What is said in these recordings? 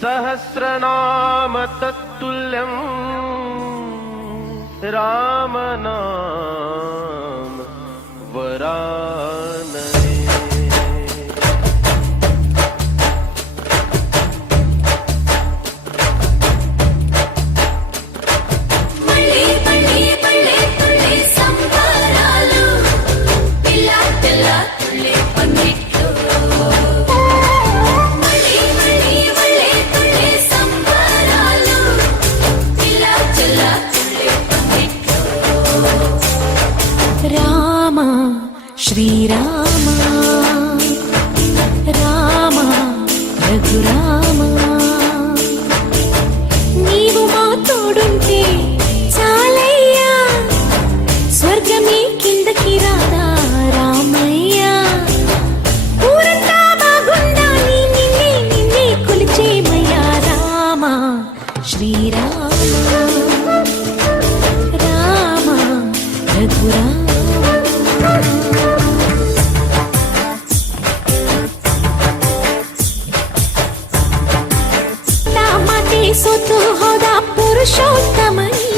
सहस्रनाम तत्तुल्यं रामनाम वरानने। శ్రీరామ రామ రఘురామ నీవు మా తోడుంటే చాలయ్యా, స్వర్గమే కిందకి రాదా రామయ్యా. ఊరంతా బాగుండాలి నిన్నే నిన్నే కొలిచేమయ్యా రామ శ్రీరామ రామ రఘురామ. ಸೋತು ಹೋದ ಪುರುಷೋತ್ತಮನಿ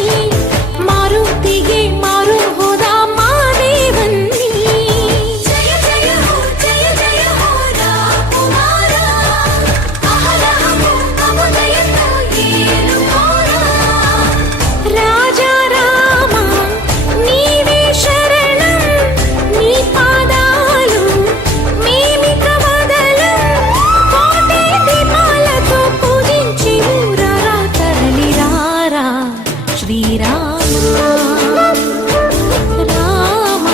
ಮಾರುತಿಗೆ ಮಾರು ಹೋದ ಮಾದೇವನ್ನಿ. ಜಯ ಜಯ ಹೋ ಜಯ ಜಯ ಹೋ ರಾಮಕುಮಾರ, ಅಹರಹಮು ಅಮುದಯತ ಏಳು ಮೋರ. ರಾಜ ರಾಮ నీవే శరణం, నీ పాదాలు మేమిక వదలం. కోటి దీపాలతో పూజించి శ్రీరామ రామ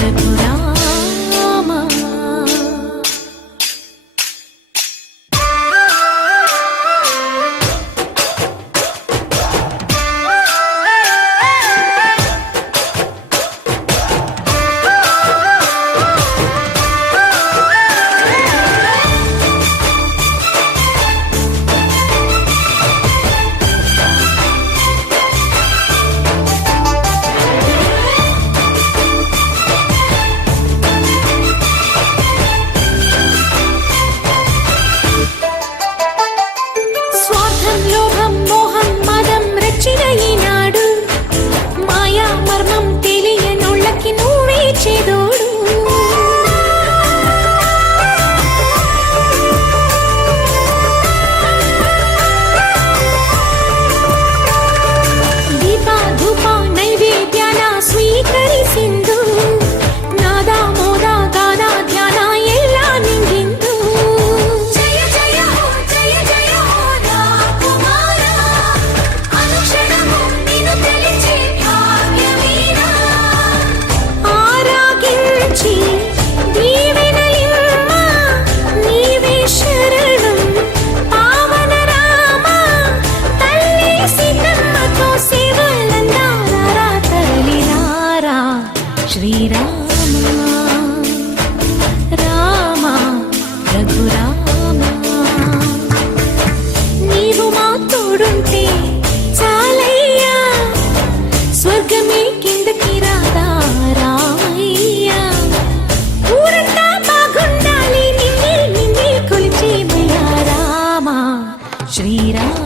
రఘురామ. శ్రీరామ రామ రఘురామ నీవు మా తోడుంటే చాలయ్యా, స్వర్గమే కిందకి రాదా రామయ్యా. ఊరంతా బాగుండాలి నిన్నే నిన్నే కొలిచేమయ్యా రామ శ్రీరామ.